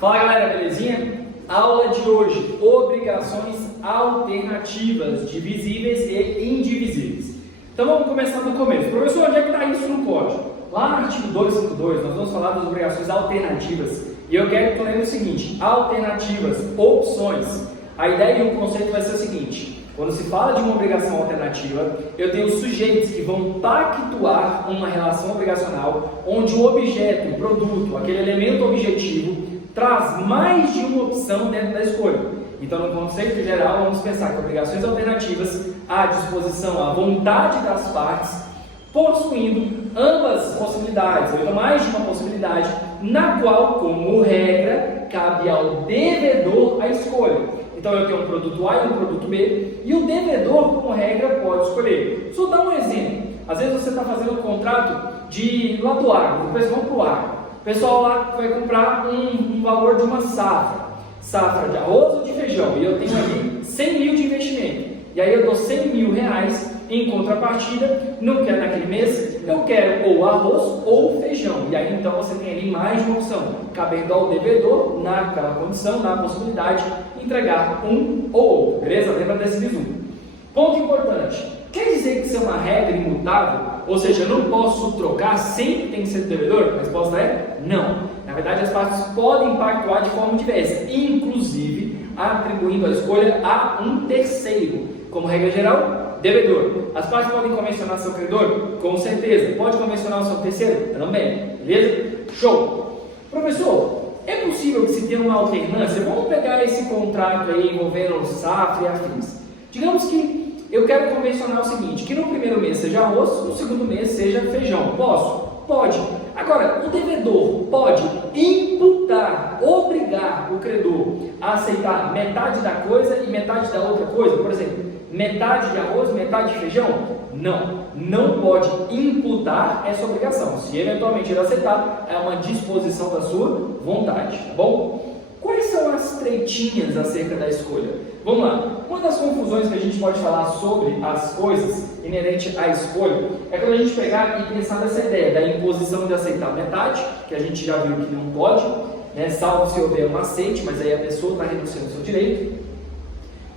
Fala galera, belezinha? Aula de hoje, obrigações alternativas, divisíveis e indivisíveis. Então vamos começar do começo. Professor, onde é que está isso no código? Lá no artigo 252 nós vamos falar das obrigações alternativas. E eu quero que tu lembre o seguinte, alternativas, opções. A ideia e o conceito vai ser o seguinte, quando se fala de uma obrigação alternativa, eu tenho sujeitos que vão pactuar uma relação obrigacional onde o objeto, o produto, aquele elemento objetivo, traz mais de uma opção dentro da escolha. Então, no conceito geral, vamos pensar que obrigações alternativas à disposição, à vontade das partes, possuindo ambas possibilidades, ou então mais de uma possibilidade, na qual, como regra, cabe ao devedor a escolha. Então, eu tenho um produto A e um produto B, e o devedor, como regra, pode escolher. Só dar um exemplo. Às vezes você está fazendo um contrato de lá do agro, depois vão para o agro. O pessoal lá vai comprar um valor de uma safra de arroz ou de feijão, e eu tenho ali 100 mil de investimento. E aí eu dou 100 mil reais em contrapartida, não quero naquele mês, eu quero ou arroz ou feijão. E aí então você tem ali mais de uma opção, cabendo ao devedor, naquela condição, na possibilidade, entregar um ou outro, beleza? Lembra desse bizu. Ponto importante, quer dizer que isso é uma regra imutável? Ou seja, eu não posso trocar, sempre tem que ser do devedor? A resposta é não. Na verdade, as partes podem pactuar de forma diversa, inclusive atribuindo a escolha a um terceiro. Como regra geral, devedor. As partes podem convencionar seu credor? Com certeza. Pode convencionar o seu terceiro? Também. Beleza? Show! Professor, é possível que se tenha uma alternância? Vamos pegar esse contrato aí envolvendo safra e afins. Digamos que eu quero convencionar o seguinte, que no primeiro mês seja arroz, no segundo mês seja feijão. Posso? Pode. Agora, o devedor pode imputar, obrigar o credor a aceitar metade da coisa e metade da outra coisa? Por exemplo, metade de arroz, metade de feijão? Não. Não pode imputar essa obrigação. Se eventualmente ele aceitar, é uma disposição da sua vontade, tá bom? Quais são as tretinhas acerca da escolha? Vamos lá. Uma das confusões que a gente pode falar sobre as coisas inerente à escolha é quando a gente pegar e pensar nessa ideia da imposição de aceitar metade, que a gente já viu que não pode, né, salvo se houver um aceite, mas aí a pessoa está renunciando ao seu direito.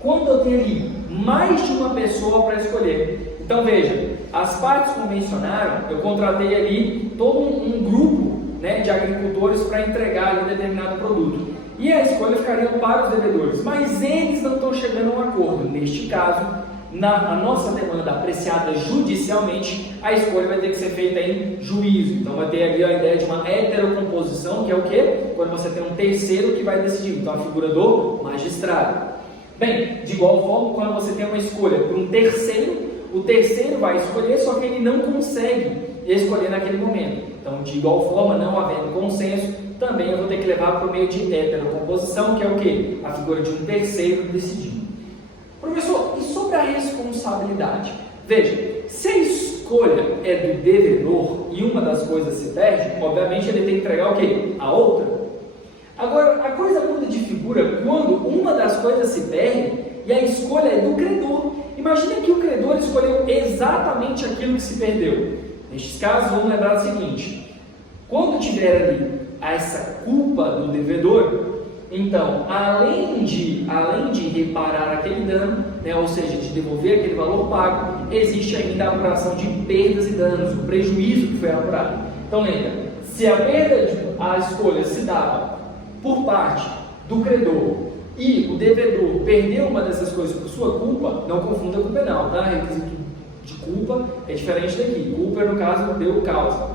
Quando eu tenho ali mais de uma pessoa para escolher, então veja, as partes convencionaram, eu contratei ali todo um grupo, né, de agricultores para entregar ali determinado produto. E a escolha ficaria para os devedores, mas eles não estão chegando a um acordo. Neste caso, na nossa demanda apreciada judicialmente, a escolha vai ter que ser feita em juízo. Então vai ter ali a ideia de uma heterocomposição, que é o quê? Quando você tem um terceiro que vai decidir, então a figura do magistrado. Bem, de igual forma, quando você tem uma escolha por um terceiro, o terceiro vai escolher, só que ele não consegue escolher naquele momento. Então, de igual forma, não havendo consenso, também eu vou ter que levar para o meio de heterocomposição, que é o quê? A figura de um terceiro decidindo. Professor, e sobre a responsabilidade? Veja, se a escolha é do devedor e uma das coisas se perde, obviamente ele tem que entregar o quê? A outra. Agora, a coisa muda de figura quando uma das coisas se perde e a escolha é do credor. Imagina que o credor escolheu exatamente aquilo que se perdeu. Nestes casos, vamos lembrar do seguinte, quando tiver ali essa culpa do devedor, então, além de reparar aquele dano, né, ou seja, de devolver aquele valor pago, existe ainda a apuração de perdas e danos, o prejuízo que foi apurado. Então, lembra, se a escolha se dava por parte do credor e o devedor perdeu uma dessas coisas por sua culpa, não confunda com penal, tá? Requisito de culpa é diferente daqui. Culpa, no caso, deu causa.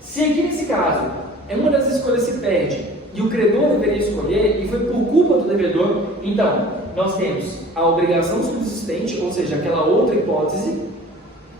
Se aqui nesse caso, uma das escolhas se perde e o credor deveria escolher e foi por culpa do devedor, então, nós temos a obrigação subsistente, ou seja, aquela outra hipótese,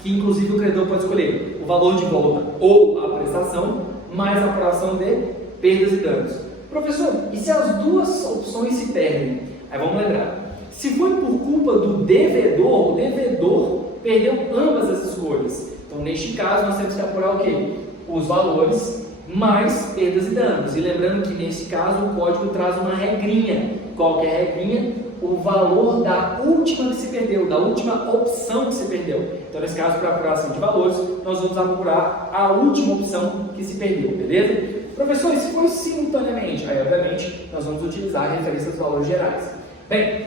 que inclusive o credor pode escolher o valor de volta ou a prestação, mais a apuração de perdas e danos. Professor, e se as duas opções se perdem? Aí vamos lembrar, se foi por culpa do devedor, o devedor perdeu ambas as escolhas. Então, neste caso, nós temos que apurar o quê? Os valores mais perdas e danos. E lembrando que, nesse caso, o código traz uma regrinha. Qual que é a regrinha? O valor da última que se perdeu, da última opção que se perdeu. Então, nesse caso, para apuração de valores, nós vamos apurar a última opção que se perdeu, beleza? Professor, e se for simultaneamente? Aí, obviamente, nós vamos utilizar a referência dos valores gerais. Bem,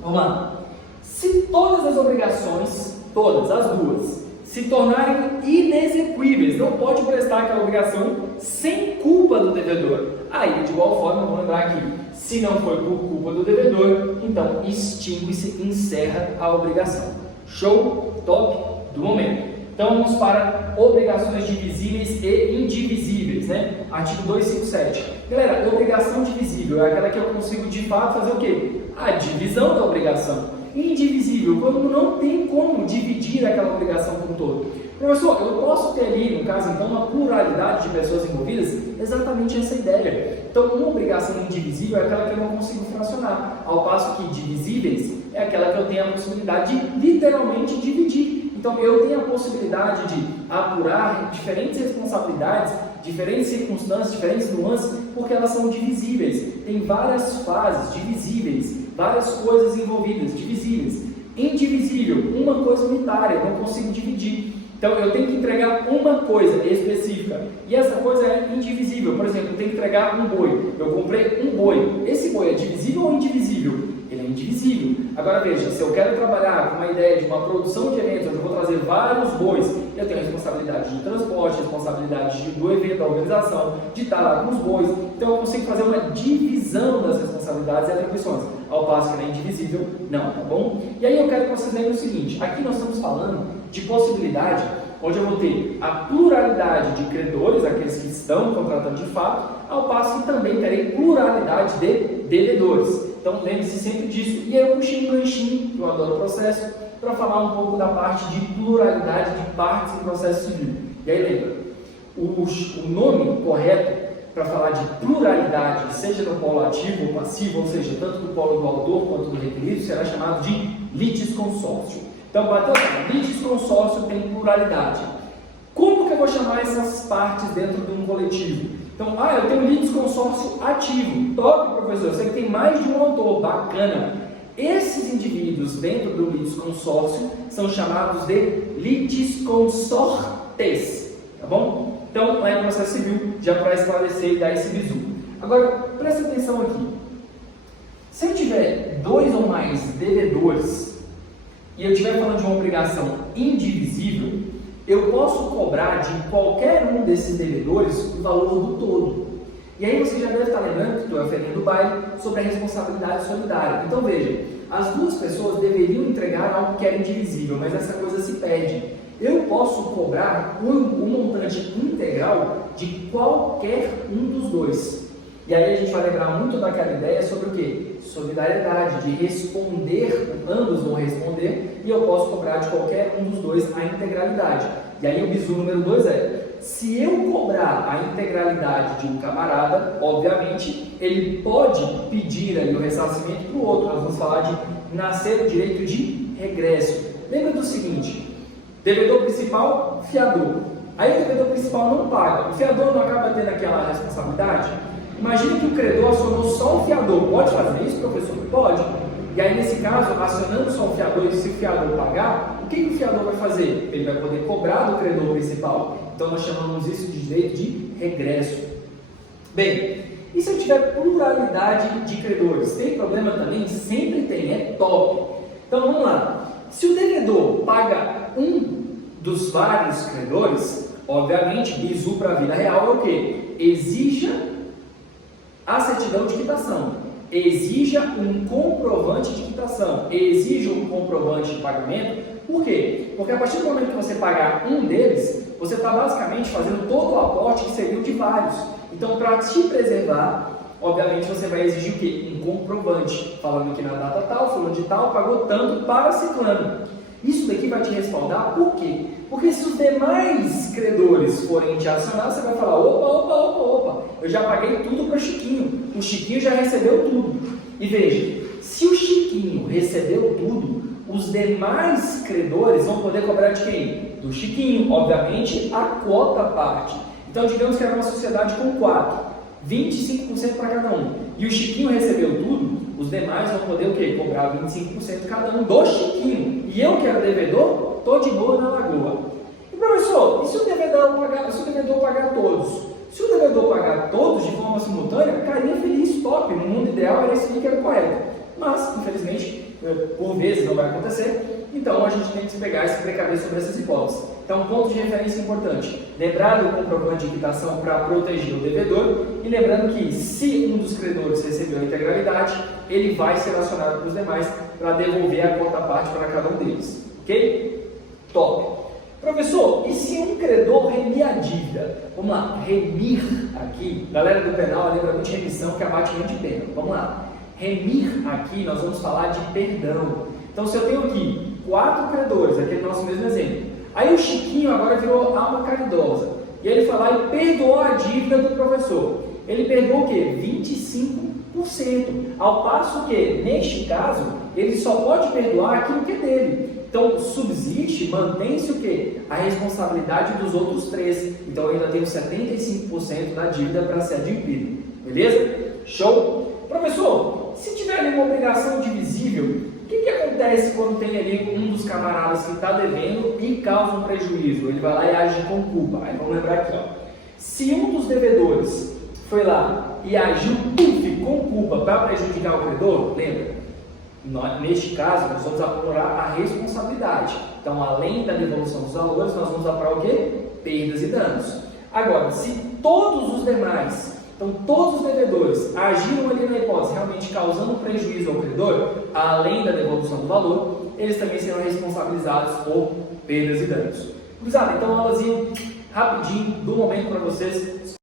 vamos lá. Se todas as obrigações, todas as duas, se tornarem inexequíveis, não pode prestar aquela obrigação sem culpa do devedor. Aí, de igual forma, vamos lembrar aqui, se não foi por culpa do devedor, então extingue-se, encerra a obrigação. Show? Top do momento. Então vamos para obrigações divisíveis e indivisíveis, né? Artigo 257. Galera, obrigação divisível é aquela que eu consigo de fato fazer o quê? A divisão da obrigação. Indivisível, quando não tem como dividir aquela obrigação como um todo. Professor, eu posso ter ali, no caso então, uma pluralidade de pessoas envolvidas? Exatamente essa ideia. Então, uma obrigação indivisível é aquela que eu não consigo fracionar, ao passo que divisíveis é aquela que eu tenho a possibilidade de literalmente dividir. Então, eu tenho a possibilidade de apurar diferentes responsabilidades, diferentes circunstâncias, diferentes nuances, porque elas são divisíveis. Tem várias fases divisíveis, várias coisas envolvidas, divisíveis. Indivisível, uma coisa unitária, eu não consigo dividir. Então, eu tenho que entregar uma coisa específica, e essa coisa é indivisível. Por exemplo, eu tenho que entregar um boi. Eu comprei um boi. Esse boi é divisível ou indivisível? Ele é indivisível. Agora veja, se eu quero trabalhar com uma ideia de uma produção de eventos, onde eu vou trazer vários bois, eu tenho responsabilidade de transporte, responsabilidade do evento, da organização, de estar lá com os bois. Então eu consigo fazer uma divisão das responsabilidades e atribuições, ao passo que ela é indivisível, não, tá bom? E aí eu quero que vocês lembrem o seguinte, aqui nós estamos falando de possibilidade onde eu vou ter a pluralidade de credores, aqueles que estão contratando de fato, ao passo que também terei pluralidade de devedores. Então lembre-se sempre disso. E aí eu puxei um ganchinho, que eu adoro o processo, para falar um pouco da parte de pluralidade de partes no processo civil. E aí lembra, o nome correto para falar de pluralidade, seja no polo ativo ou passivo, ou seja, tanto do polo do autor quanto do requerido, será chamado de litisconsórcio. Então, bateu assim, litisconsórcio tem pluralidade. Como que eu vou chamar essas partes dentro de um coletivo? Então, eu tenho um litisconsórcio ativo. Top, professor, eu sei que tem mais de um autor, bacana. Esses indivíduos dentro do litisconsórcio são chamados de litisconsortes, tá bom? Então, lá em processo civil, já para esclarecer e dar esse bizu. Agora, presta atenção aqui. Se eu tiver dois ou mais devedores, e eu estiver falando de uma obrigação indivisível, eu posso cobrar de qualquer um desses devedores o valor do todo. E aí você já deve estar lembrando, que estou a ferinha do baile, sobre a responsabilidade solidária. Então veja, as duas pessoas deveriam entregar algo que era indivisível, mas essa coisa se perde. Eu posso cobrar um montante integral de qualquer um dos dois. E aí a gente vai lembrar muito daquela ideia sobre o quê? Solidariedade, de responder, ambos vão responder, e eu posso cobrar de qualquer um dos dois a integralidade. E aí o bizu número 2 é, se eu cobrar a integralidade de um camarada, obviamente, ele pode pedir ali o ressarcimento para o outro. Nós vamos falar de nascer o direito de regresso. Lembra do seguinte, devedor principal, fiador. Aí o devedor principal não paga, o fiador não acaba tendo aquela responsabilidade? Imagina que o credor acionou só o fiador. Pode fazer isso, professor? Pode. E aí, nesse caso, acionando só o fiador, e se o fiador pagar, o que o fiador vai fazer? Ele vai poder cobrar do credor principal. Então, nós chamamos isso de direito de regresso. Bem, e se eu tiver pluralidade de credores? Tem problema também? Sempre tem, é top. Então, vamos lá. Se o devedor paga um dos vários credores, obviamente, bizu para a vida real é o quê? Exija a certidão de quitação, exija um comprovante de quitação, exija um comprovante de pagamento. Por quê? Porque a partir do momento que você pagar um deles, você está basicamente fazendo todo o aporte que seria o de vários. Então, para te preservar, obviamente você vai exigir o quê? Um comprovante, falando que na data tal, fulano de tal, pagou tanto para ciclano. Isso daqui vai te respaldar, por quê? Porque se os demais credores forem te acionar, você vai falar, opa, eu já paguei tudo para o Chiquinho já recebeu tudo. E veja, se o Chiquinho recebeu tudo, os demais credores vão poder cobrar de quem? Do Chiquinho, obviamente, a quota parte. Então, digamos que era uma sociedade com 4, 25% para cada um. E o Chiquinho recebeu tudo, os demais vão poder o quê? Cobrar 25% cada um do Chiquinho. E eu que era devedor, estou de boa na lagoa. E professor, e se o devedor pagar todos? Se o devedor pagar todos de forma simultânea, carinha feliz, top. No mundo ideal era isso que era correto. Mas, infelizmente, por vezes não vai acontecer, então a gente tem que se pegar e se precaver sobre essas hipóteses. Então, ponto de referência importante: lembrar do comprovante de quitação para proteger o devedor e lembrando que, se um dos credores recebeu a integralidade, ele vai ser acionado para os demais para devolver a quarta parte para cada um deles. Ok? Top! Professor, e se um credor remir a dívida? Vamos lá, remir aqui, galera do penal, lembra muito de remissão, que é abatimento de pena. Vamos lá, remir aqui nós vamos falar de perdão. Então, se eu tenho aqui 4 credores, aquele nosso mesmo exemplo, aí o Chiquinho agora virou alma caridosa, e ele foi lá e perdoou a dívida do professor. Ele perdoou o quê? 25%, ao passo que, neste caso, ele só pode perdoar aquilo que é dele. Então, subsiste, mantém-se o quê? A responsabilidade dos outros 3. Então, eu ainda tenho 75% da dívida para ser adquirido. Beleza? Show? Professor, se tiver ali uma obrigação divisível, o que acontece quando tem ali um dos camaradas que está devendo e causa um prejuízo? Ele vai lá e age com culpa. Aí vamos lembrar aqui, ó. Se um dos devedores foi lá e agiu com culpa para prejudicar o credor, lembra? Neste caso, nós vamos apurar a responsabilidade. Então, além da devolução dos valores, nós vamos apurar o quê? Perdas e danos. Agora, se todos os demais, então todos os devedores agiram ali na hipótese, realmente causando prejuízo ao credor, além da devolução do valor, eles também serão responsabilizados por perdas e danos. Cruzado, então, aulazinha rapidinho do momento para vocês